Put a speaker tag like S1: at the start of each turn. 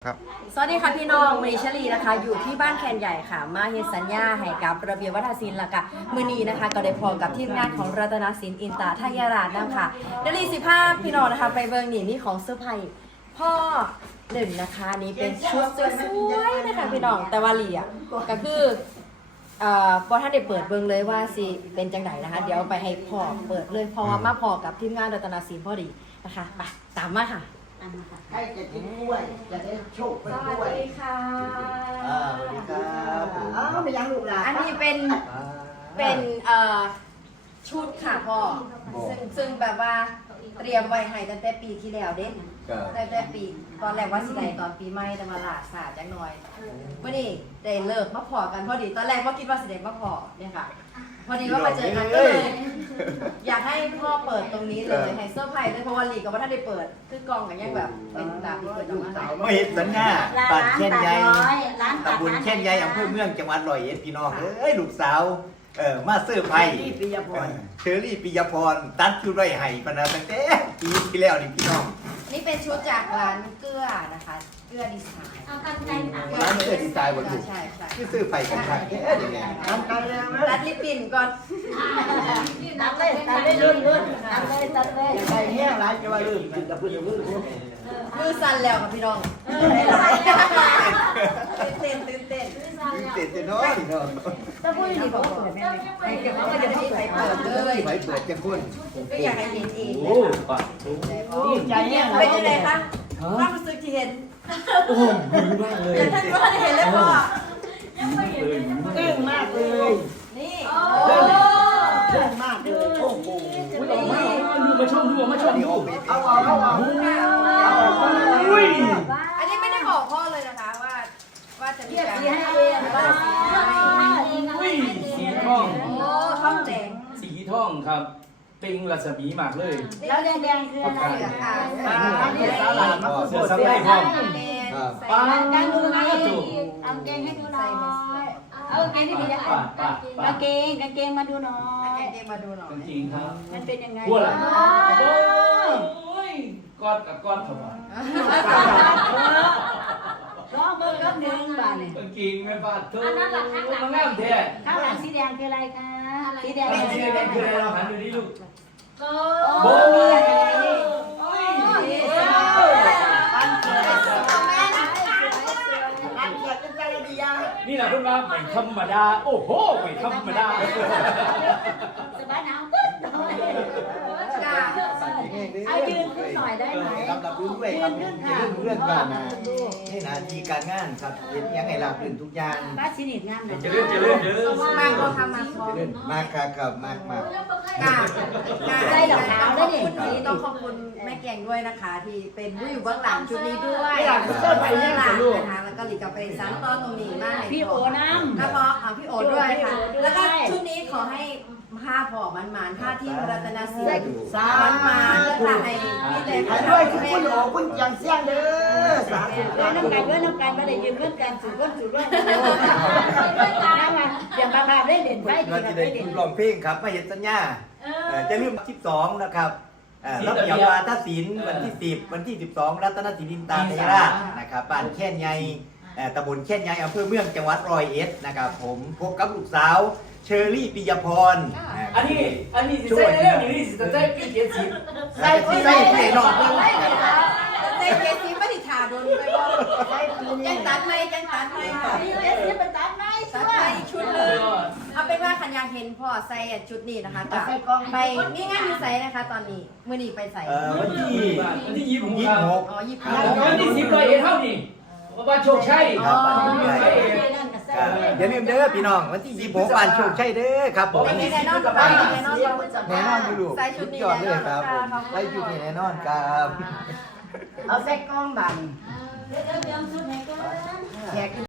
S1: ครับ
S2: สวัสดีค่ะพี่น้องมณีชลีนะคะอยู่ที่บ้านแคนใหญ่ค่ะมาเฮ็ดสัญญาให้กับระเบียบวัฒนศิลป์ละค่ะมื้อนี้นะคะก็ได้พอกับทีมงานของรัตนศิลป์อินตาทยาราชนะคะเดี๋ยวรี15พี่น้องนะคะไปเบิ่งนี่มีของเซอร์ไพรส์พ่อหนึ่งนะคะนี่เป็นชุดสวยๆนะคะพี่น้องแต่ว่าลีอ่ะก็คือพอท่านได้เปิดเบิ่งเลยว่าสิเป็นจังไหนนะคะเดี๋ยวไปให้พ่อเปิดเลยเพราะว่ามาพอกับทีมงานรัตนศิลป์พอดีนะคะไปตามมาค่ะ
S3: ใกล้จะกินกล้วยจะได้โชคเป็นกล้วย
S2: สวัสดีค่ะ
S1: สวัสดีครับ
S3: ไม่ยังลูกหลาน
S2: อันนี้เป็นชุดค่ะพ่อซึ่งแบบว่าเตรียมไว้ให้ตั้งแต่ปีที่แล้วเด้ตั้งแต่ปีตอนแรกว่าสิได้ตอนปีใหม่แต่มาลาสาจังหน่อยวันนี้ได้เลิกมาพอกันพอดีตอนแรกว่าคิดว่าสิได้มาพอเนี่ยค่ะพอดีว่ามาเจอกันก็เลยอยากให้พ่อเปิดตรงนี้เลยให้เซอร์ไพรส์ด้วยเพราะว่าลีกับว่าถ้าได้เปิดคือกองกันยังแบบเป็นตามที่เปิดออกมา
S1: ไม่เห็นสัญญาบ้านแค่นใหญ่ตำบลแค่นใหญ่อำเภอเมืองจังหวัดร้อยเอ็ดพี่น้องเอ้ยลูกสาวมาเซอร์ไพรส์เชอรี่ปิยพรตัดชุดไว้ให้ปนาตั้งแต่ปีที่แล้วนี่พี่น้อง
S2: นี่เป็นชุดจากร้านเกลือนะคะเกลือดีไซน์
S4: เอากันไกลค่ะ
S1: ร้านเสื้อดีไซน์บนถูก
S2: ใช่ใช่
S1: ที่ซื้อไฟกันครับเอ๊ะยังไง
S3: ทำกันแล้วนะ
S2: รัดลิปปินก่อน
S4: ตัดเลยรุ่นตัดเลย
S3: อยากได้แห้งร้านจะว่าลืมกินกับเพื่อนลืม
S2: มือสั่นแล้วค่ะพี่น้องตื่นเต้น
S1: เต็ดจะน้อยเนาะ
S2: ถ้าพูดอย่างนี้บอกเปิดแม่ไม่เก็บว่าจะที่ไปเปิดเลย
S1: ไฟเปิดจะพุ่น
S2: ก็อยากให้เห็นเอง
S5: โอ้ปะ
S3: ดีใจแห้ง
S2: เป็นยังไงคะความรู้สึกที่เห็น
S5: โอ้โหดีมากเลย
S2: แต่ท่านก็ได้เห็นแล้วพ่อ
S3: ตึ้งมากเลย
S2: นี่
S3: ตึ้งมากเลยโอ้โห
S5: มาชมดูมาชม
S1: นี่
S5: ดู
S1: โอ้ย
S3: เอา
S5: อุ้ย
S2: อันนี้ไม่ได้บอกพ่อเลยนะคะว่าจะมีการ
S5: อุ้ยสีทอง
S2: โอ้ท้องแดง
S5: สีทองครับเป็นรัศมีมากเลย
S4: แล้วแดงๆคืออะไร
S2: เสือค่ะ
S3: สาวหลานมา
S5: เสือสไลด์พร้อม
S2: ป้า
S4: การดูไหมเอาเกงให้ดูหน่อยเอาเกงที่ดีจะกางเกงมาดูหน่อย
S2: เกงมาดูหน่อย
S5: จริงครับ
S4: มันเป็นยังไง
S5: พวกละโอ้ยกอดกับกอดเข้ามา
S4: ร้องเบิ้งรอบหนึ่งบาทเนี่ย
S5: จริงไม่บาดเธอมันงามแท้
S4: ข้างหลังสีแดงคืออะไรคะสีแดง
S5: เป็นสีแดงคืออะไรเราหันดูนี่ลูก
S4: โอ้มีอะไร
S5: นี่แหละคุณว่าไม่ธรรมดาโอ้โหไม่ธรรมดา
S4: สบายหนาวปึ๊ดเอายืนขึ้นหน่อยได้ไหม
S1: รับรู้ด้วยครับเรื่องการนี่นะทีการงานครับเห็นยังไงรับรื่นทุกอย่าง
S4: ป้าชินิดงามนะ
S5: จะเลื่อนเด้อ
S2: มาก็ทำมาพร้อม
S1: มากครับมาก
S2: ต้องขอบคุณแม่แกงด้วยนะคะ ที่เป็นผู้อยู่เบื้องหลังชุดนี้ด้วยนะคะแล้วก็หลีกกับไปซ้ำต้อนตรงนี้มาก
S4: พี่โอน้ำ
S2: ก็เพราะพี่โอด้วยค่ะแล้วก็ชุดนี้ขอให้ผ้าผอมันผ้าที่รัตนศิลป์มันแล้วค่ะให้พี่เล็ก
S3: ด้วยคุณโอ้คุณยังเสี่ยงเด้อสาธุ
S4: ด้วยน้ำกันไม่ได้ยืมเพื่อนกันสู่ร่วมน้ำมันเดี๋ยวมาได้เด่นไปดี
S1: เรา
S4: กั
S1: จะ
S4: น
S1: ได้
S4: ได้เด่น
S1: ร้องเพลงครับไม่เห็นสัญญาจะลืม12นะครับรับเกียรติวาทศิลป์วันที่10วันที่12รัตนศิลป์อินตาเทรานะครับบ้านแค่นใหญ่ตำบลแค่นใหญ่อำเภอเมืองจังหวัดร้อยเอ็ดนะครับผมพบกับลูกสาวเชอรี่ปิยพร
S5: อันนี้สิใส่เรื่องนี้สิใส่ปีเกียรติ
S1: ใส่ที่ใส่ที่นอก
S2: เต้นเกซีไม่ได้ทาโดนไปว่าจังตัดไหมค่ะ
S4: เอ๊ะซื้อประจัดไหม
S2: ตัดไหมชุดเลยเอาเป็นว่าขันยางเห็นพ่อใส่ชุดนี้นะคะกับไปมีงานอยู่ใส่นะคะตอนนี้มื้อนี้ไปใส่
S1: วันที่
S5: 26
S2: อ๋อ26
S5: วันที่10เลยเท่านี้บ้านโชคชัย
S1: ครับอย่าลืมเด้อพี่น้องวันที่26บ้านโชคชัยเด้อครับผม
S2: แน่นอน
S1: แน่นอนลูก
S2: ใส่ชุดนี้
S1: ยอดเลยครับผมใส่ชุดนี้แน่นอนครับ
S3: เอาใส่กล้องบัง
S4: เดี๋ยวชุดไหนกัน
S3: แขก